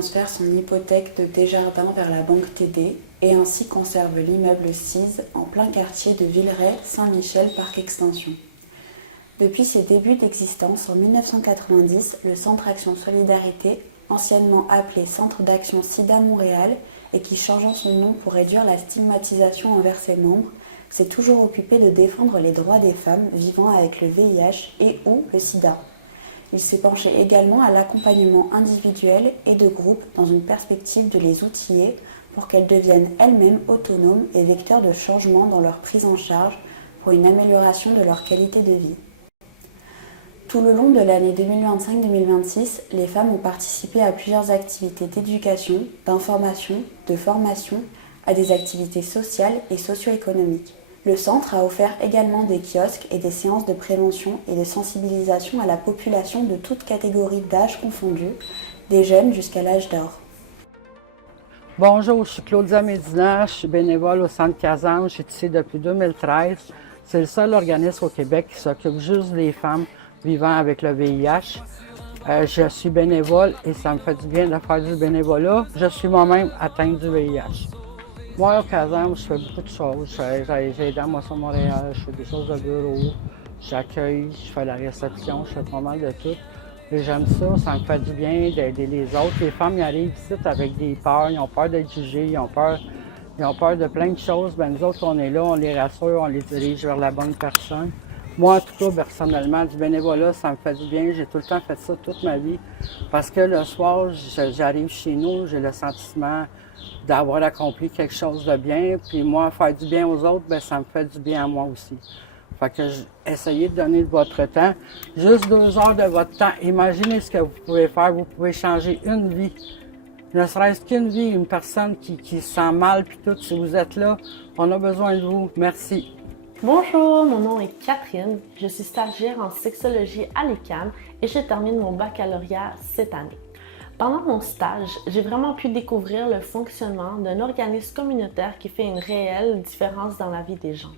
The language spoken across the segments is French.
transfère son hypothèque de Desjardins vers la banque TD et ainsi conserve l'immeuble Cise en plein quartier de Villeray-Saint-Michel Parc Extension. Depuis ses débuts d'existence en 1990, le Centre Action Solidarité, anciennement appelé Centre d'Action SIDA Montréal et qui changeant son nom pour réduire la stigmatisation envers ses membres, s'est toujours occupé de défendre les droits des femmes vivant avec le VIH et ou le SIDA. Il s'est penché également à l'accompagnement individuel et de groupe dans une perspective de les outiller pour qu'elles deviennent elles-mêmes autonomes et vecteurs de changement dans leur prise en charge pour une amélioration de leur qualité de vie. Tout le long de l'année 2025-2026, les femmes ont participé à plusieurs activités d'éducation, d'information, de formation, à des activités sociales et socio-économiques. Le centre a offert également des kiosques et des séances de prévention et de sensibilisation à la population de toutes catégories d'âge confondues, des jeunes jusqu'à l'âge d'or. Bonjour, je suis Claudia Médina, je suis bénévole au Centre Kazam, je suis ici depuis 2013. C'est le seul organisme au Québec qui s'occupe juste des femmes vivant avec le VIH. Je suis bénévole et ça me fait du bien de faire du bénévolat. Je suis moi-même atteinte du VIH. Moi, au Kazam, je fais beaucoup de choses. J'aide à Moisson Montréal, je fais des choses de bureau, j'accueille, je fais la réception, je fais pas mal de tout. Et j'aime ça, ça me fait du bien d'aider les autres. Les femmes y arrivent ici avec des peurs, ils ont peur d'être jugées, ils ont peur de plein de choses. Ben, nous autres, on est là, on les rassure, on les dirige vers la bonne personne. Moi, en tout cas, personnellement, du bénévolat, ça me fait du bien. J'ai tout le temps fait ça toute ma vie. Parce que le soir, j'arrive chez nous, j'ai le sentiment d'avoir accompli quelque chose de bien. Puis moi, faire du bien aux autres, ben, ça me fait du bien à moi aussi. Fait que essayez de donner de votre temps. Juste 2 heures de votre temps. Imaginez ce que vous pouvez faire. Vous pouvez changer une vie. Ne serait-ce qu'une vie, une personne qui se sent mal, puis tout. Si vous êtes là, on a besoin de vous. Merci. Bonjour, mon nom est Catherine, je suis stagiaire en sexologie à l'UQAM et je termine mon baccalauréat cette année. Pendant mon stage, j'ai vraiment pu découvrir le fonctionnement d'un organisme communautaire qui fait une réelle différence dans la vie des gens.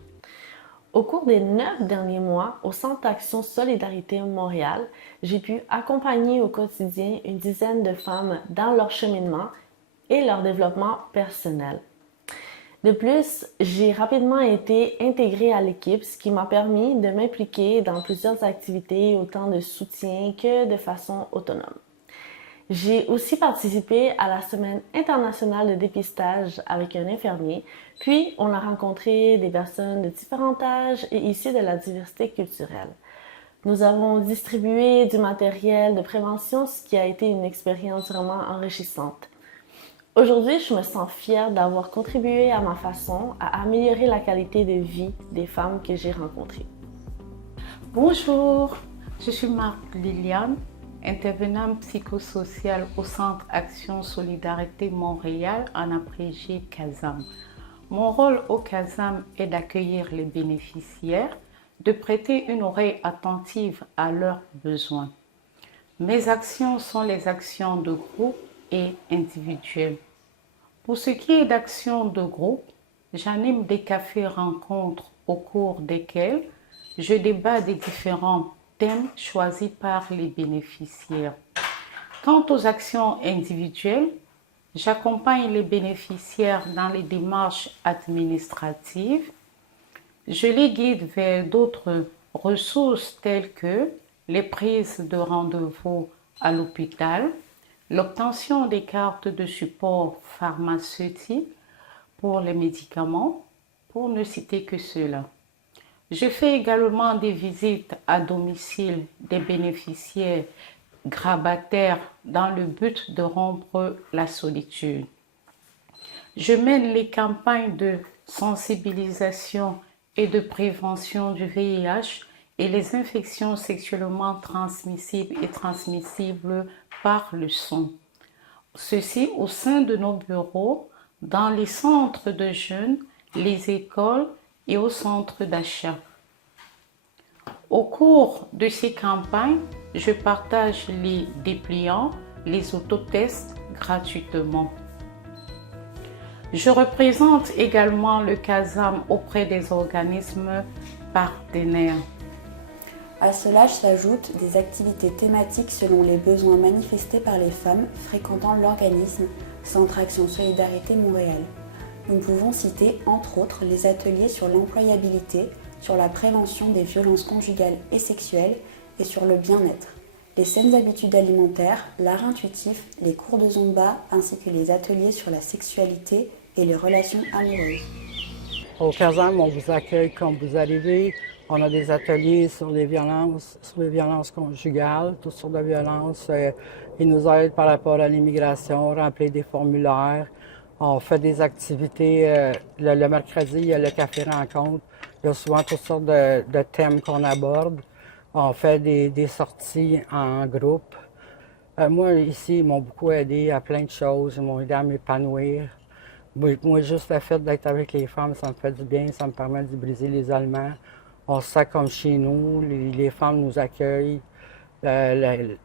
Au cours des 9 derniers mois, au Centre Action Solidarité Montréal, j'ai pu accompagner au quotidien une dizaine de femmes dans leur cheminement et leur développement personnel. De plus, j'ai rapidement été intégrée à l'équipe, ce qui m'a permis de m'impliquer dans plusieurs activités, autant de soutien que de façon autonome. J'ai aussi participé à la Semaine internationale de dépistage avec un infirmier, puis on a rencontré des personnes de différents âges et issues de la diversité culturelle. Nous avons distribué du matériel de prévention, ce qui a été une expérience vraiment enrichissante. Aujourd'hui, je me sens fière d'avoir contribué à ma façon à améliorer la qualité de vie des femmes que j'ai rencontrées. Bonjour, je suis Marc-Liliane, intervenante psychosociale au Centre Action Solidarité Montréal en abrégé Kazam. Mon rôle au Kazam est d'accueillir les bénéficiaires, de prêter une oreille attentive à leurs besoins. Mes actions sont les actions de groupe et individuelles. Pour ce qui est d'actions de groupe, j'anime des cafés-rencontres au cours desquels je débat des différents thèmes choisis par les bénéficiaires. Quant aux actions individuelles, j'accompagne les bénéficiaires dans les démarches administratives. Je les guide vers d'autres ressources telles que les prises de rendez-vous à l'hôpital, l'obtention des cartes de support pharmaceutique pour les médicaments, pour ne citer que cela. Je fais également des visites à domicile des bénéficiaires grabataires dans le but de rompre la solitude. Je mène les campagnes de sensibilisation et de prévention du VIH et les infections sexuellement transmissibles et transmissibles par le son. Ceci au sein de nos bureaux, dans les centres de jeunes, les écoles et aux centres d'achat. Au cours de ces campagnes, je partage les dépliants, les autotests gratuitement. Je représente également le Kazam auprès des organismes partenaires. À cela s'ajoutent des activités thématiques selon les besoins manifestés par les femmes fréquentant l'organisme Centre Action Solidarité Montréal. Nous pouvons citer entre autres les ateliers sur l'employabilité, sur la prévention des violences conjugales et sexuelles et sur le bien-être, les saines habitudes alimentaires, l'art intuitif, les cours de Zumba ainsi que les ateliers sur la sexualité et les relations amoureuses. Au Kazam, on vous accueille comme vous arrivez. On a des ateliers sur les violences conjugales, toutes sortes de violences. Ils nous aident par rapport à l'immigration, remplir des formulaires. On fait des activités. Le mercredi, il y a le café rencontre. Il y a souvent toutes sortes de thèmes qu'on aborde. On fait des sorties en groupe. Moi, ici, ils m'ont beaucoup aidé à plein de choses. Ils m'ont aidé à m'épanouir. Moi, juste le fait d'être avec les femmes, ça me fait du bien. Ça me permet de briser l'isolement. On se sent comme chez nous. Les femmes nous accueillent. Le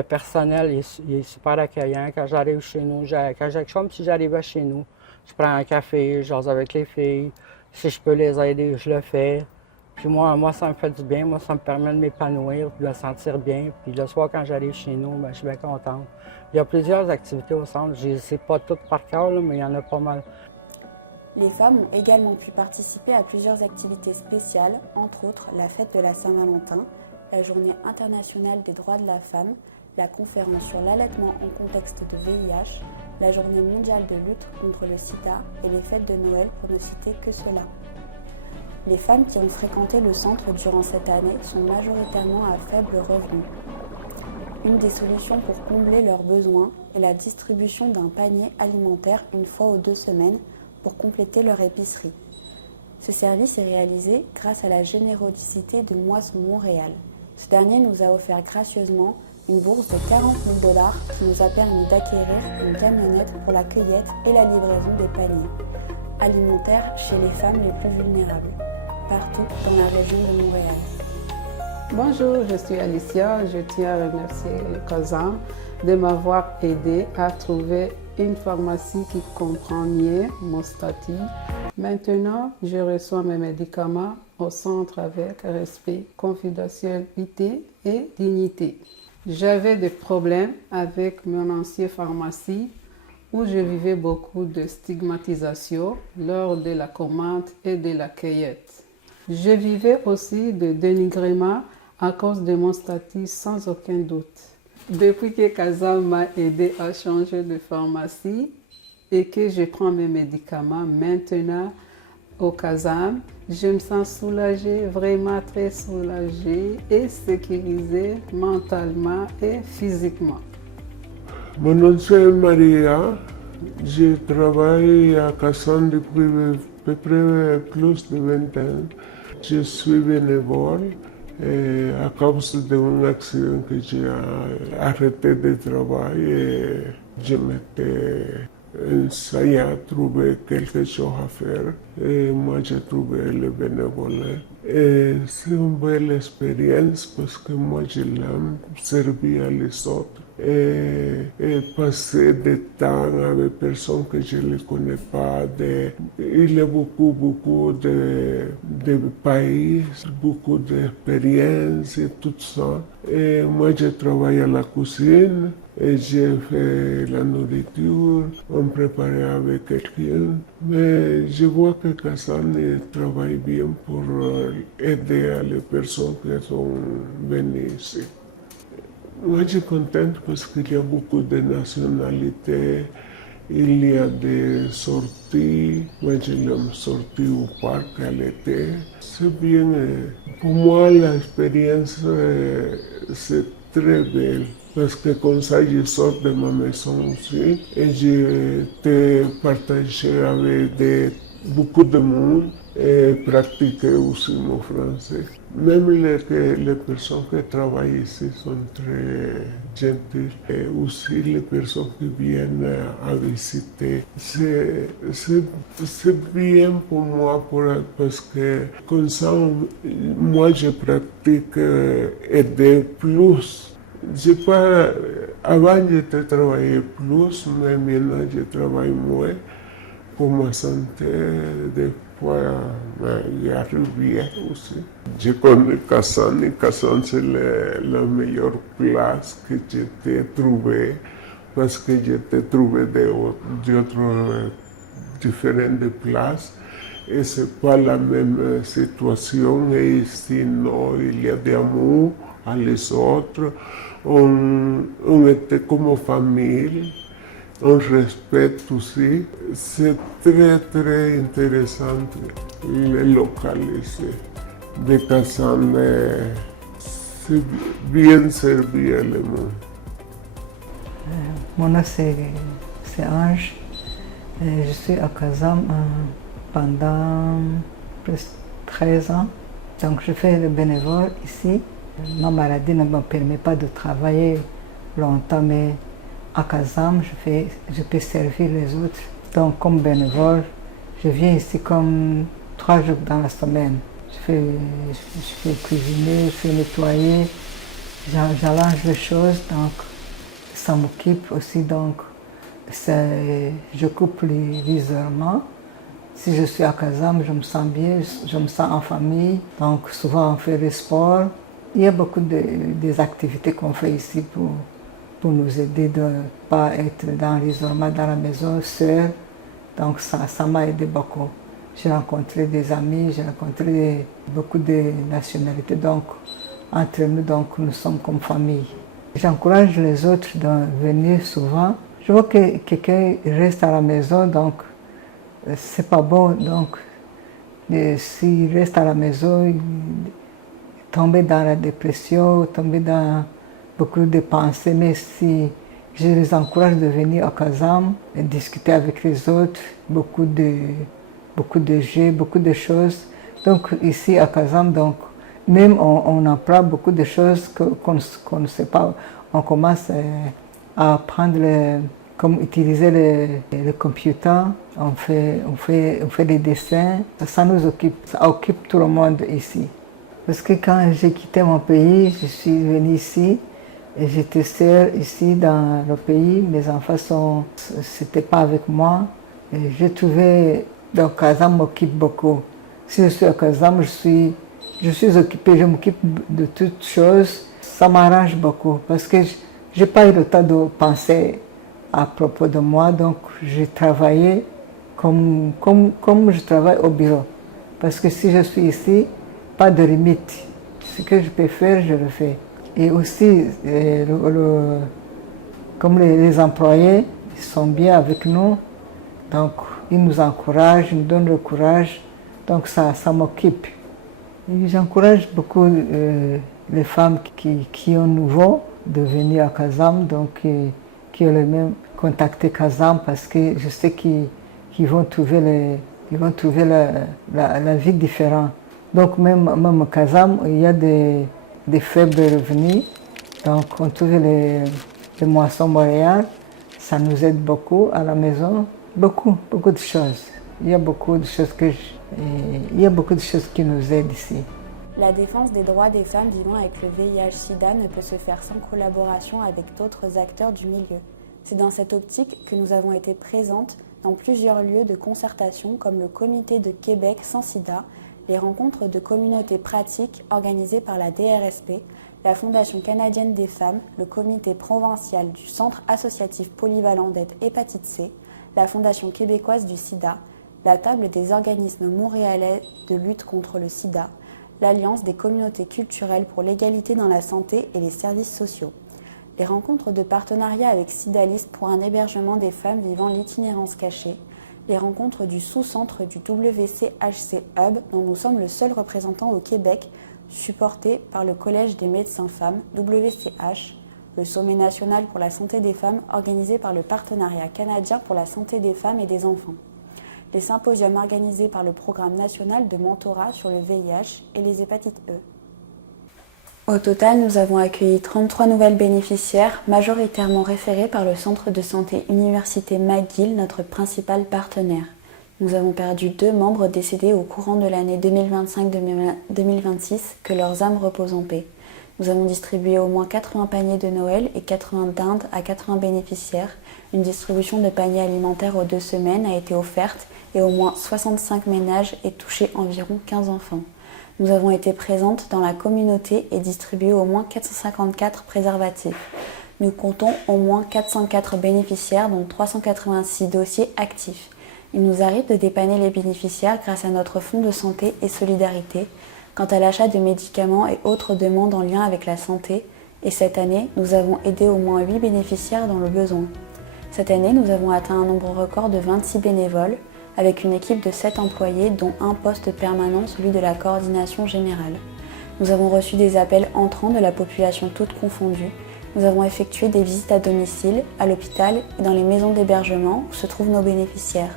personnel est super accueillant. Quand j'arrive chez nous, comme si j'arrivais chez nous, je prends un café, je jase avec les filles. Si je peux les aider, je le fais. Puis moi, ça me fait du bien. Moi, ça me permet de m'épanouir, de me sentir bien. Puis le soir, quand j'arrive chez nous, je suis bien contente. Il y a plusieurs activités au centre. Je ne sais pas toutes par cœur, mais il y en a pas mal. Les femmes ont également pu participer à plusieurs activités spéciales, entre autres la fête de la Saint-Valentin, la Journée internationale des droits de la femme, la conférence sur l'allaitement en contexte de VIH, la Journée mondiale de lutte contre le sida et les fêtes de Noël pour ne citer que cela. Les femmes qui ont fréquenté le centre durant cette année sont majoritairement à faible revenu. Une des solutions pour combler leurs besoins est la distribution d'un panier alimentaire une fois aux 2 semaines pour compléter leur épicerie. Ce service est réalisé grâce à la générosité de Moisson Montréal. Ce dernier nous a offert gracieusement une bourse de 40 000 $ qui nous a permis d'acquérir une camionnette pour la cueillette et la livraison des paniers alimentaires chez les femmes les plus vulnérables, partout dans la région de Montréal. Bonjour, je suis Alicia. Je tiens à remercier le Kazam de m'avoir aidé à trouver une pharmacie qui comprend mieux mon statut. Maintenant, je reçois mes médicaments au centre avec respect, confidentialité et dignité. J'avais des problèmes avec mon ancienne pharmacie où je vivais beaucoup de stigmatisation lors de la commande et de la cueillette. Je vivais aussi de dénigrement à cause de mon statut sans aucun doute. Depuis que Kazam m'a aidé à changer de pharmacie et que je prends mes médicaments maintenant au Kazam, je me sens soulagée, vraiment très soulagée et sécurisée mentalement et physiquement. Mon nom c'est Maria. Je travaille à Kazam depuis à peu près plus de 20 ans. Je suis bénévole. Et à cause d'un accident que j'ai arrêté de travailler, je m'étais essayé à trouver quelque chose à faire. Et moi, j'ai trouvé le bénévolat. Et c'est une belle expérience parce que moi, je l'aime servir les autres. Et passer du temps avec des personnes que je ne connais pas. Il y a beaucoup de pays, beaucoup d'expériences et tout ça. Et moi, je travaille à la cuisine et j'ai fait la nourriture, on préparait avec quelqu'un. Mais je vois que Kazam travaille bien pour aider les personnes qui sont venues ici. Moi, je suis contente parce qu'il y a beaucoup de nationalités, il y a des sorties. Moi, je l'aime sortir au parc à l'été. C'est bien. Pour moi, l'expérience, c'est très belle. Parce que comme ça, je sors de ma maison aussi et je te partage avec beaucoup de monde et pratiquer aussi mon français. Même les personnes qui travaillent ici sont très gentilles et aussi les personnes qui viennent à visiter. C'est bien pour moi parce que comme ça, moi je pratique aider plus. Avant, je travaillais plus, mais maintenant, je travaille moins pour ma santé, des fois, il y a Rivière aussi. Je connais Kazan et Kazan, c'est la meilleure place que j'ai trouvée parce que j'ai trouvé d'autres différentes places. Et ce n'est pas la même situation. Et ici, non, il y a de l'amour à les autres. On était comme famille. On respecte aussi. C'est très, très intéressant, le local ici. De Kazan, c'est bien servi à le monde. Mon nom c'est Ange. Je suis à Kazan pendant presque 13 ans. Donc je fais le bénévole ici. Ma maladie ne me permet pas de travailler longtemps, mais à Kazan, je peux servir les autres. Donc comme bénévole, je viens ici comme 3 jours dans la semaine. Je fais cuisiner, je fais nettoyer, j'allonge les choses, donc ça m'occupe aussi. Donc je coupe l'isolement. Si je suis à Kazan, je me sens bien, je me sens en famille. Donc souvent on fait du sport. Il y a beaucoup des activités qu'on fait ici pour nous aider de ne pas être dans l'isolement, dans la maison, seul. Donc ça m'a aidé beaucoup. J'ai rencontré des amis, j'ai rencontré beaucoup de nationalités. Donc entre nous, donc, nous sommes comme famille. J'encourage les autres de venir souvent. Je vois que quelqu'un reste à la maison, donc c'est pas bon. Donc s'il reste à la maison, il tombe dans la dépression, tombe dans beaucoup de pensées. Mais si je les encourage de venir à Kazan et discuter avec les autres, beaucoup de jeux, beaucoup de choses. Donc ici à Kazan, donc même on apprend beaucoup de choses qu'on ne sait pas. On commence à apprendre comment utiliser le computer. On fait des dessins. Ça nous occupe, ça occupe tout le monde ici. Parce que quand j'ai quitté mon pays, je suis venue ici. Et j'étais seule ici dans le pays. Mes enfants c'était pas avec moi. Et j'ai trouvé, donc Kazan m'occupe beaucoup. Si je suis à Kazan, je suis occupée, je m'occupe de toutes choses. Ça m'arrange beaucoup parce que je n'ai pas eu le temps de penser à propos de moi. Donc j'ai travaillé comme je travaille au bureau. Parce que si je suis ici, pas de limite. Ce que je peux faire, je le fais. Et aussi, comme les employés, ils sont bien avec nous. Donc ils nous encouragent, ils nous donnent le courage. Donc ça m'occupe. J'encourage beaucoup les femmes qui ont nouveau de venir à Kazan, donc qui ont le même contacté Kazan parce que je sais qu'ils vont trouver la vie différente. Donc même à Kazan, il y a des faibles revenus. Donc on trouve les moissons Montréal, ça nous aide beaucoup à la maison. Beaucoup de choses. Il y a beaucoup de choses qui nous aident ici. La défense des droits des femmes vivant avec le VIH/SIDA ne peut se faire sans collaboration avec d'autres acteurs du milieu. C'est dans cette optique que nous avons été présentes dans plusieurs lieux de concertation comme le Comité de Québec sans sida, les rencontres de communautés pratiques organisées par la DRSP, la Fondation canadienne des femmes, le Comité provincial du Centre associatif polyvalent d'aide hépatite C, la Fondation québécoise du sida, la table des organismes montréalais de lutte contre le sida, l'Alliance des communautés culturelles pour l'égalité dans la santé et les services sociaux, les rencontres de partenariat avec Sidaliste pour un hébergement des femmes vivant l'itinérance cachée, les rencontres du sous-centre du WCHC Hub dont nous sommes le seul représentant au Québec, supporté par le Collège des médecins femmes, WCH, le sommet national pour la santé des femmes organisé par le Partenariat canadien pour la santé des femmes et des enfants, les symposiums organisés par le Programme national de mentorat sur le VIH et les hépatites E. Au total, nous avons accueilli 33 nouvelles bénéficiaires, majoritairement référées par le Centre de santé Université McGill, notre principal partenaire. Nous avons perdu 2 membres décédés au courant de l'année 2025-2026, que leurs âmes reposent en paix. Nous avons distribué au moins 80 paniers de Noël et 80 dindes à 80 bénéficiaires, Une distribution de paniers alimentaires aux 2 semaines a été offerte et au moins 65 ménages et touché environ 15 enfants. Nous avons été présentes dans la communauté et distribué au moins 454 préservatifs. Nous comptons au moins 404 bénéficiaires, dont 386 dossiers actifs. Il nous arrive de dépanner les bénéficiaires grâce à notre fonds de santé et solidarité, quant à l'achat de médicaments et autres demandes en lien avec la santé. Et cette année, nous avons aidé au moins 8 bénéficiaires dans le besoin. Cette année, nous avons atteint un nombre record de 26 bénévoles, avec une équipe de 7 employés, dont un poste permanent, celui de la coordination générale. Nous avons reçu des appels entrants de la population toute confondue. Nous avons effectué des visites à domicile, à l'hôpital et dans les maisons d'hébergement où se trouvent nos bénéficiaires.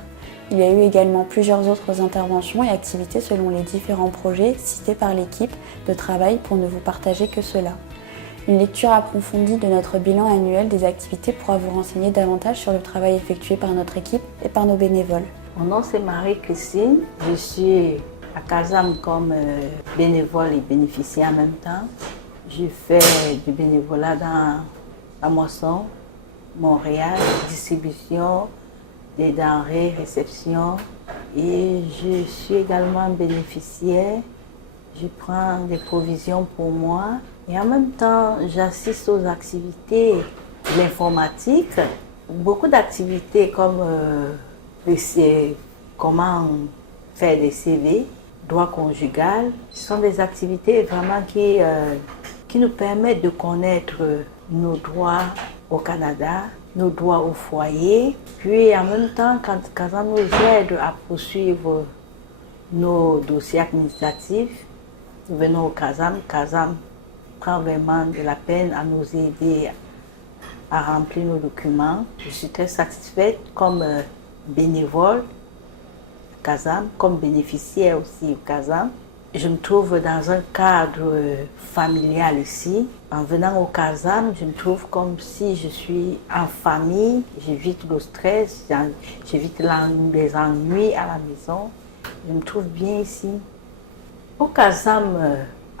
Il y a eu également plusieurs autres interventions et activités selon les différents projets cités par l'équipe de travail pour ne vous partager que cela. Une lecture approfondie de notre bilan annuel des activités pourra vous renseigner davantage sur le travail effectué par notre équipe et par nos bénévoles. Mon nom c'est Marie-Christine, je suis à Kazam comme bénévole et bénéficiaire en même temps. Je fais du bénévolat dans la moisson, Montréal, distribution des denrées, réception. Et je suis également bénéficiaire. Je prends des provisions pour moi. Et en même temps, j'assiste aux activités de l'informatique. Beaucoup d'activités comme comment faire des CV, droit conjugal. Ce sont des activités vraiment qui nous permettent de connaître nos droits au Canada, nos droits au foyer. Puis en même temps, quand Kazam nous aide à poursuivre nos dossiers administratifs, nous venons au Kazam. Kazam prend vraiment de la peine à nous aider à remplir nos documents. Je suis très satisfaite comme bénévole Kazam, comme bénéficiaire aussi au Kazam. Je me trouve dans un cadre familial ici. En venant au Kazam, je me trouve comme si je suis en famille. J'évite le stress, j'évite les ennuis à la maison. Je me trouve bien ici. Au Kazam,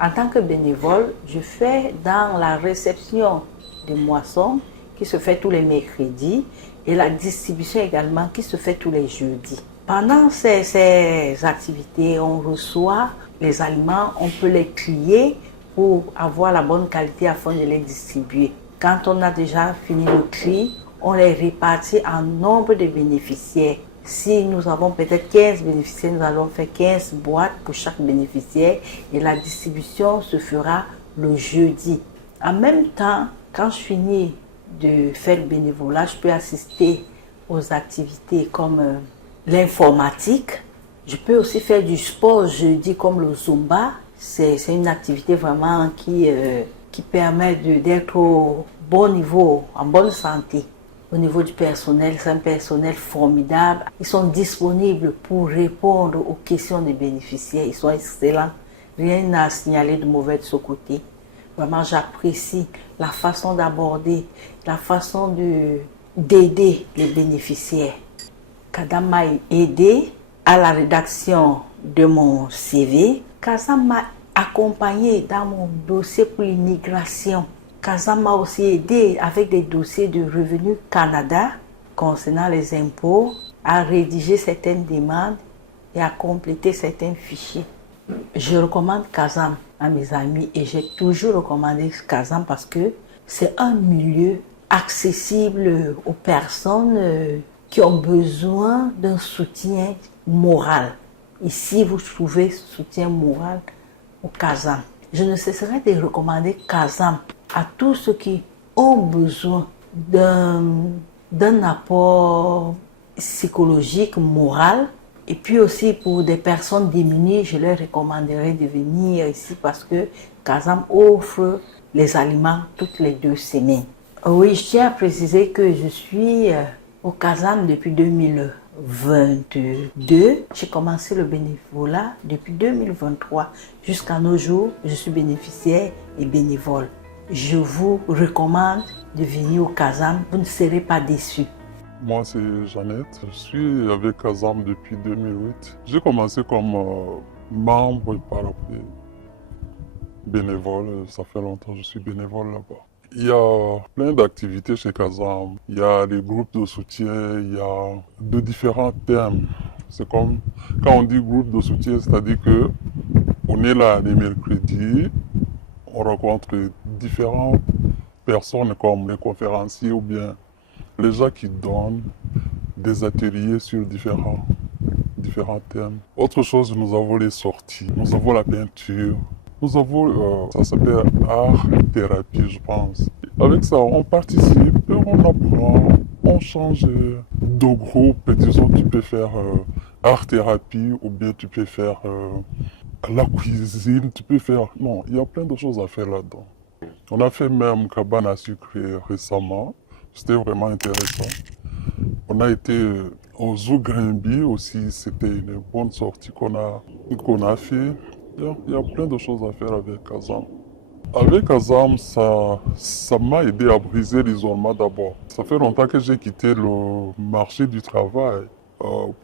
en tant que bénévole, je fais dans la réception des moissons qui se fait tous les mercredis et la distribution également qui se fait tous les jeudis. Pendant ces activités, on reçoit les aliments, on peut les trier pour avoir la bonne qualité afin de les distribuer. Quand on a déjà fini le tri, on les répartit en nombre de bénéficiaires. Si nous avons peut-être 15 bénéficiaires, nous allons faire 15 boîtes pour chaque bénéficiaire et la distribution se fera le jeudi. En même temps, quand je finis de faire le bénévolat, je peux assister aux activités comme l'informatique. Je peux aussi faire du sport jeudi comme le Zumba. C'est une activité vraiment qui permet d'être au bon niveau, en bonne santé. Au niveau du personnel, c'est un personnel formidable. Ils sont disponibles pour répondre aux questions des bénéficiaires. Ils sont excellents. Rien à signaler de mauvais de ce côté. Vraiment, j'apprécie la façon d'aborder, la façon d'aider les bénéficiaires. Kazam m'a aidé à la rédaction de mon CV. Kazam m'a accompagné dans mon dossier pour l'immigration. Kazam m'a aussi aidé avec des dossiers de Revenu Canada concernant les impôts, à rédiger certaines demandes et à compléter certains fichiers. Je recommande Kazam à mes amis et j'ai toujours recommandé Kazam parce que c'est un milieu accessible aux personnes qui ont besoin d'un soutien moral. Ici, vous trouvez soutien moral au Kazam. Je ne cesserai de recommander Kazam à tous ceux qui ont besoin d'un apport psychologique, moral. Et puis aussi pour des personnes démunies, je leur recommanderais de venir ici parce que Kazam offre les aliments toutes les 2 semaines. Oui, je tiens à préciser que je suis au Kazam depuis 2022. J'ai commencé le bénévolat depuis 2023. Jusqu'à nos jours, je suis bénéficiaire et bénévole. Je vous recommande de venir au Kazam, vous ne serez pas déçus. Moi, c'est Jeannette. Je suis avec Kazam depuis 2008. J'ai commencé comme membre et par après bénévole. Ça fait longtemps que je suis bénévole là-bas. Il y a plein d'activités chez Kazam. Il y a des groupes de soutien, il y a de différents thèmes. C'est comme quand on dit groupe de soutien, c'est-à-dire que on est là les mercredis, on rencontre différentes personnes comme les conférenciers ou bien les gens qui donnent des ateliers sur différents thèmes. Autre chose, nous avons les sorties, nous avons la peinture, nous avons, ça s'appelle art-thérapie, je pense. Avec ça, on participe, on apprend, on change de groupe. Disons, tu peux faire art-thérapie ou bien tu peux faire la cuisine, tu peux faire... Non, il y a plein de choses à faire là-dedans. On a fait même cabane à sucre récemment, c'était vraiment intéressant. On a été au Zoo Grimby aussi, c'était une bonne sortie qu'on a fait. Il y a plein de choses à faire avec Kazam. Avec Kazam, ça m'a aidé à briser l'isolement d'abord. Ça fait longtemps que j'ai quitté le marché du travail,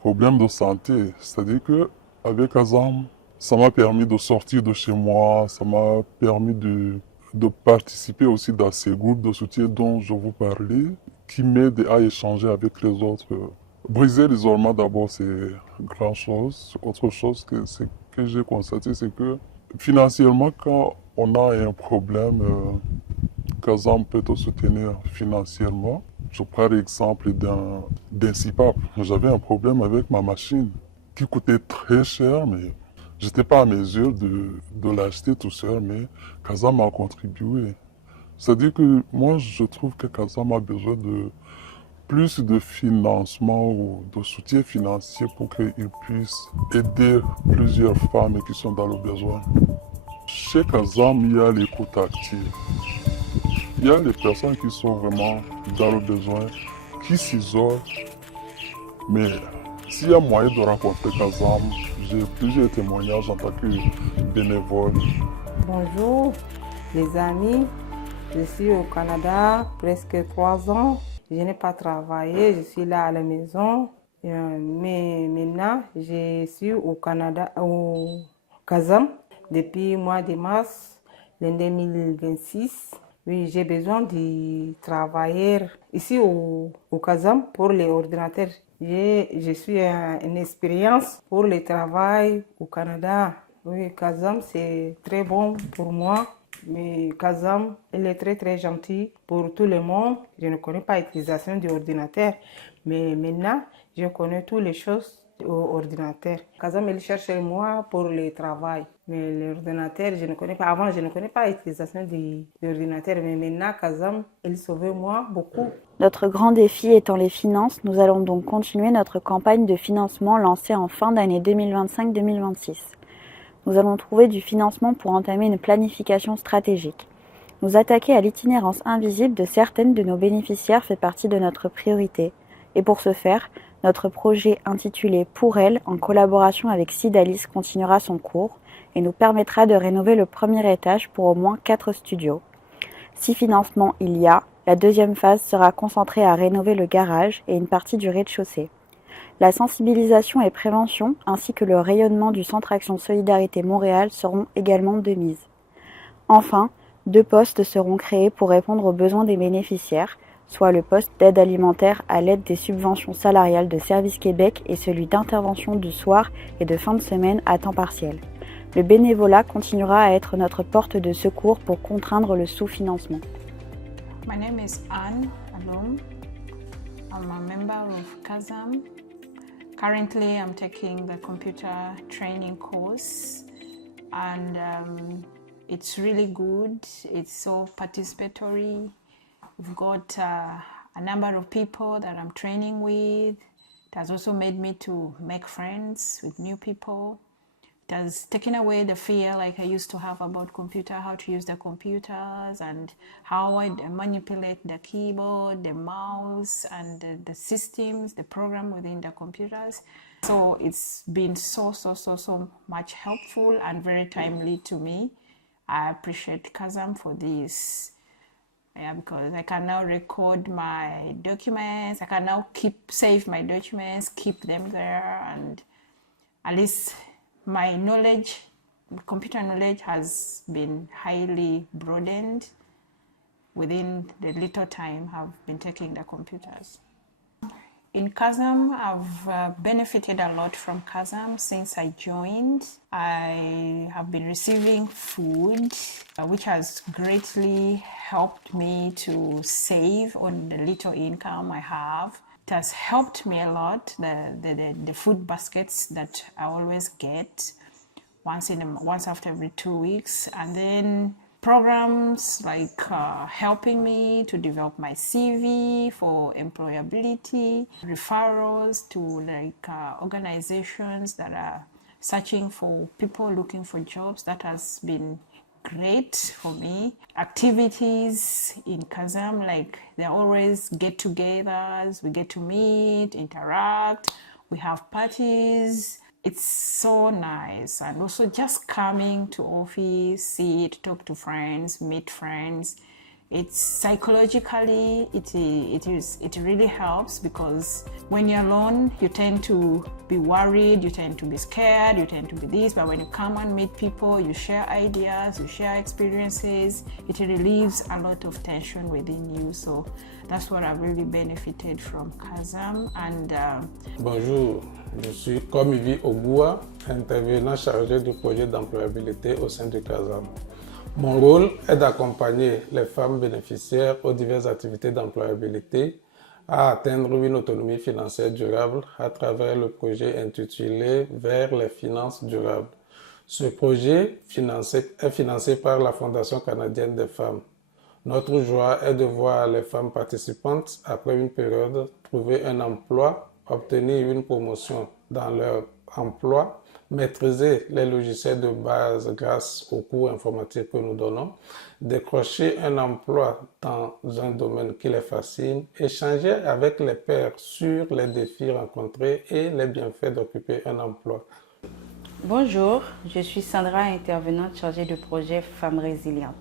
problème de santé. C'est-à-dire que avec Kazam, ça m'a permis de sortir de chez moi, ça m'a permis de participer aussi dans ces groupes de soutien dont je vous parlais, qui m'aident à échanger avec les autres. Briser l'isolement d'abord, c'est grand chose. Autre chose que j'ai constaté, c'est que financièrement, quand on a un problème, Kazam peut te soutenir financièrement. Je prends l'exemple d'un CIPAP. J'avais un problème avec ma machine qui coûtait très cher, mais je n'étais pas à mesure de l'acheter tout seul, mais Kazam a contribué. C'est-à-dire que moi, je trouve que Kazam a besoin de plus de financement ou de soutien financier pour qu'il puisse aider plusieurs femmes qui sont dans le besoin. Chez Kazam, il y a l'écoute active. Il y a les personnes qui sont vraiment dans le besoin, qui s'isolent. Mais s'il y a moyen de rencontrer Kazam, j'ai plusieurs témoignages en tant que bénévole. Bonjour les amis, je suis au Canada presque 3 ans. Je n'ai pas travaillé, je suis là à la maison. Mais maintenant, je suis au Canada, au Kazam, depuis le mois de mars 2026. Oui, j'ai besoin de travailler ici au Kazam pour les ordinateurs. Je suis une expérience pour le travail au Canada. Oui, Kazam, c'est très bon pour moi. Mais Kazam, il est très très gentil pour tout le monde. Je ne connais pas l'utilisation de l'ordinateur, mais maintenant, je connais toutes les choses au ordinateur. Kazam, il cherche moi pour le travail. Mais l'ordinateur, je ne connais pas. Avant, je ne connais pas l'utilisation de l'ordinateur. Mais maintenant, Kazam, il sauve moi beaucoup. Notre grand défi étant les finances, nous allons donc continuer notre campagne de financement lancée en fin d'année 2025-2026. Nous allons trouver du financement pour entamer une planification stratégique. Nous attaquer à l'itinérance invisible de certaines de nos bénéficiaires fait partie de notre priorité. Et pour ce faire, notre projet intitulé Pour elle, en collaboration avec Sidalis, continuera son cours et nous permettra de rénover le premier étage pour au moins 4 studios. Si financement il y a, la deuxième phase sera concentrée à rénover le garage et une partie du rez-de-chaussée. La sensibilisation et prévention, ainsi que le rayonnement du Centre Action Solidarité Montréal seront également de mise. Enfin, 2 postes seront créés pour répondre aux besoins des bénéficiaires, soit le poste d'aide alimentaire à l'aide des subventions salariales de Service Québec et celui d'intervention du soir et de fin de semaine à temps partiel. Le bénévolat continuera à être notre porte de secours pour contraindre le sous-financement. My name is Anne Alom. I'm a member of Kazam. Currently, I'm taking the computer training course, and it's really good. It's so participatory. We've got a number of people that I'm training with. It has also made me to make friends with new people. It has taken away the fear like I used to have about computer, how to use the computers and how I manipulate the keyboard, the mouse, and the systems, the program within the computers. So it's been so much helpful and very timely to me. I appreciate Kazam for this. Yeah, because I can now record my documents. I can now save my documents, keep them there, and at least my computer knowledge has been highly broadened within the little time I've been taking the computers. In Kazam, I've benefited a lot from Kazam since I joined. I have been receiving food, which has greatly helped me to save on the little income I have. It has helped me a lot, the food baskets that I always get once after every 2 weeks. And then programs like helping me to develop my CV for employability, referrals to organizations that are searching for people looking for jobs. That has been great for me. Activities in Kazam, like they're always get-togethers, we get to meet, interact, we have parties. It's so nice. And also just coming to office, sit, talk to friends, meet friends. It's psychologically, it really helps, because when you're alone, you tend to be worried, you tend to be scared, you tend to be this, but when you come and meet people, you share ideas, you share experiences, it relieves a lot of tension within you. So that's what I've really benefited from Kazam. And Bonjour, je suis Komivi Ogua, intervenant chargé du projet d'employabilité au sein du Kazam. Mon rôle est d'accompagner les femmes bénéficiaires aux diverses activités d'employabilité à atteindre une autonomie financière durable à travers le projet intitulé Vers les finances durables. Ce projet est financé par la Fondation canadienne des femmes. Notre joie est de voir les femmes participantes, après une période, trouver un emploi, obtenir une promotion dans leur emploi, maîtriser les logiciels de base grâce aux cours informatiques que nous donnons, décrocher un emploi dans un domaine qui les fascine, échanger avec les pairs sur les défis rencontrés et les bienfaits d'occuper un emploi. Bonjour, je suis Sandra, intervenante chargée du projet Femmes Résilientes.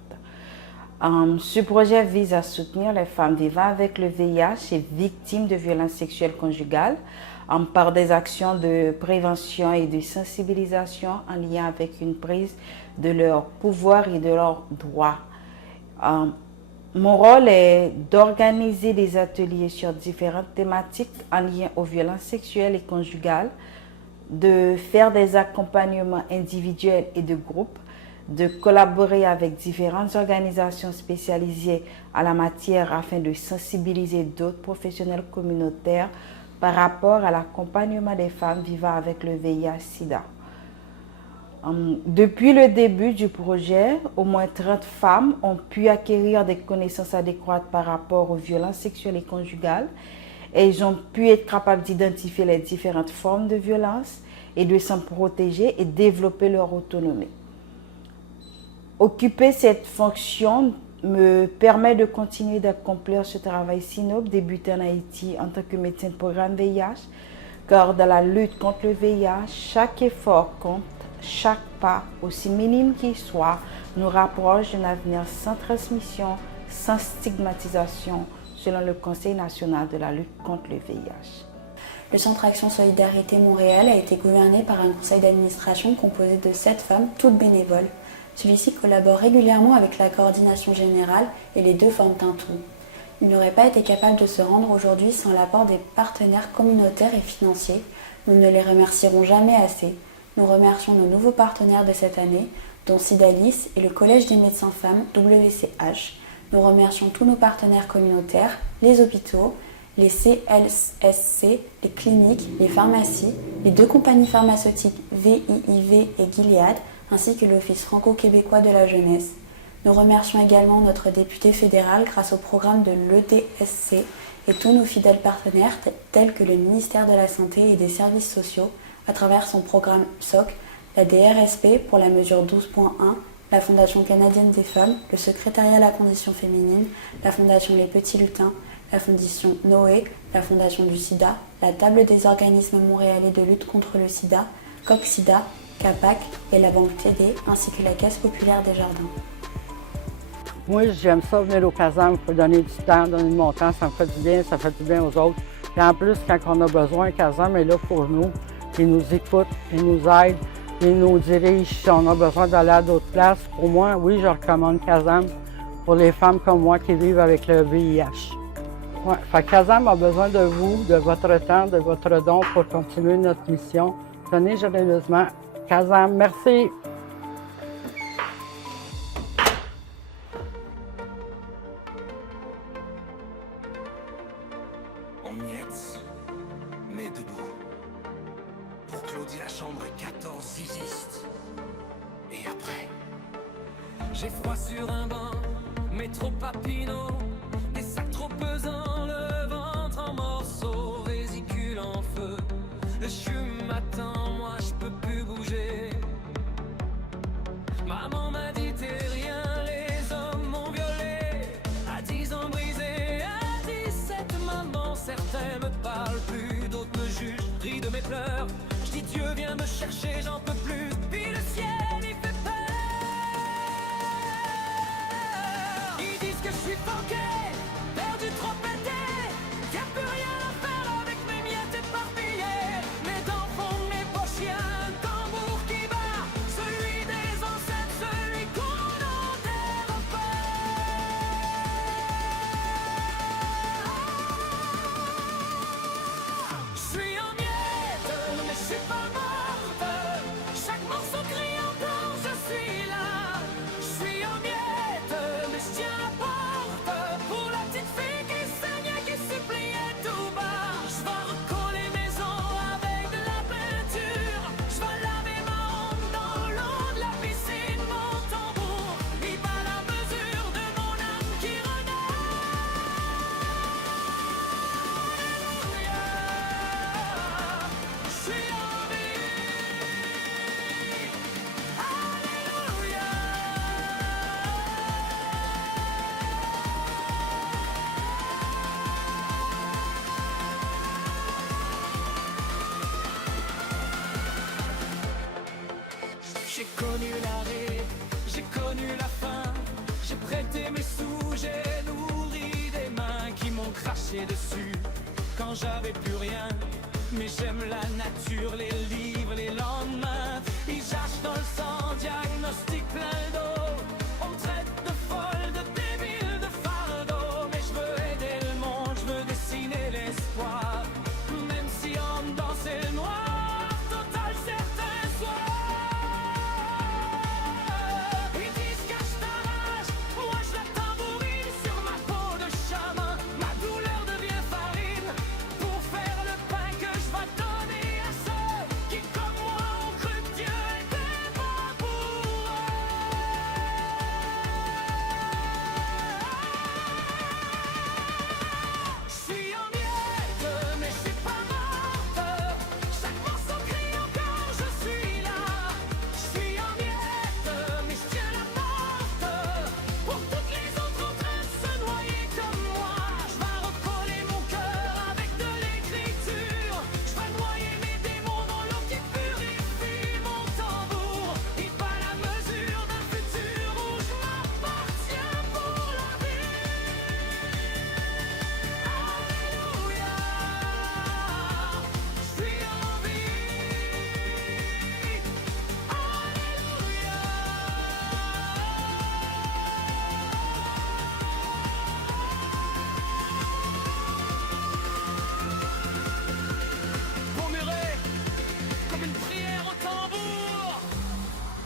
Ce projet vise à soutenir les femmes vivant avec le VIH et victimes de violences sexuelles conjugales par des actions de prévention et de sensibilisation en lien avec une prise de leur pouvoir et de leurs droits. Mon rôle est d'organiser des ateliers sur différentes thématiques en lien aux violences sexuelles et conjugales, de faire des accompagnements individuels et de groupe, de collaborer avec différentes organisations spécialisées à la matière afin de sensibiliser d'autres professionnels communautaires par rapport à l'accompagnement des femmes vivant avec le VIH-Sida. Depuis le début du projet, au moins 30 femmes ont pu acquérir des connaissances adéquates par rapport aux violences sexuelles et conjugales, et ils ont pu être capables d'identifier les différentes formes de violence et de s'en protéger et développer leur autonomie. Occuper cette fonction me permet de continuer d'accomplir ce travail si noble débuté en Haïti en tant que médecin de programme VIH, car dans la lutte contre le VIH, chaque effort compte, chaque pas, aussi minime qu'il soit, nous rapproche d'un avenir sans transmission, sans stigmatisation, selon le Conseil national de la lutte contre le VIH. Le Centre Action Solidarité Montréal a été gouverné par un conseil d'administration composé de 7 femmes, toutes bénévoles. Celui-ci collabore régulièrement avec la coordination générale et les deux forment un tout. Il n'aurait pas été capable de se rendre aujourd'hui sans l'apport des partenaires communautaires et financiers. Nous ne les remercierons jamais assez. Nous remercions nos nouveaux partenaires de cette année, dont Sidalis et le Collège des médecins femmes WCH. Nous remercions tous nos partenaires communautaires, les hôpitaux, les CLSC, les cliniques, les pharmacies, les 2 compagnies pharmaceutiques VIIV et Gilead, ainsi que l'Office franco-québécois de la jeunesse. Nous remercions également notre député fédéral grâce au programme de l'EDSC et tous nos fidèles partenaires tels que le ministère de la Santé et des Services sociaux à travers son programme PSOC, la DRSP pour la mesure 12.1, la Fondation canadienne des femmes, le secrétariat à la condition féminine, la Fondation Les Petits Lutins, la Fondation Noé, la Fondation du SIDA, la Table des organismes montréalais de lutte contre le SIDA, COQ-SIDA, CAPAC et la Banque TD, ainsi que la Caisse populaire des jardins. Moi, j'aime ça venir au Kazam pour donner du temps, donner de mon temps, ça me fait du bien, ça fait du bien aux autres. Et en plus, quand on a besoin, Kazam est là pour nous, il nous écoute, il nous aide, il nous dirige si on a besoin d'aller à d'autres places. Pour moi, oui, je recommande Kazam pour les femmes comme moi qui vivent avec le VIH. Ouais, fait que Kazam a besoin de vous, de votre temps, de votre don pour continuer notre mission. Donnez généreusement. Kazam, merci. En miettes, mais debout. Pour Claudie, la chambre 14 zizistes. Et après, j'ai froid sur un banc, mais trop papino. Des sacs trop pesants, le ventre en morceaux, vésicule en feu. Le CHUM m'attend, moi je peux plus bouger. Maman m'a dit t'es rien, les hommes m'ont violé. À 10 ans brisé, à 17 maman, certains me parlent plus, d'autres me jugent, rient de mes pleurs. Je dis Dieu viens me chercher, j'en peux plus. Puis le ciel il fait peur. Ils disent que je suis foqué, perdu, trop pété, y'a plus rien à faire avec mes miettes éparpillées. Mais dans le fond de mes poches y'a un tambour qui bat, celui des ancêtres, celui qu'on n'enterre pas. Je suis en miettes, mais je suis pas morte. Chaque morceau crie encore, je suis là. Je suis en miettes, mais je tiens la porte. Pour la petite fille qui saignait, qui suppliait tout bas. Je vais recoller maison avec de la peinture. Je vais laver ma honte dans l'eau de la piscine. Mon tambour, il bat la mesure de mon âme qui renaît. Je suis en vie. Alléluia. J'ai connu l'arrêt, j'ai connu la faim, j'ai prêté mes sous, j'ai nourri des mains qui m'ont craché dessus quand j'avais plus rien. Mais j'aime la nature, les livres, les lendemains.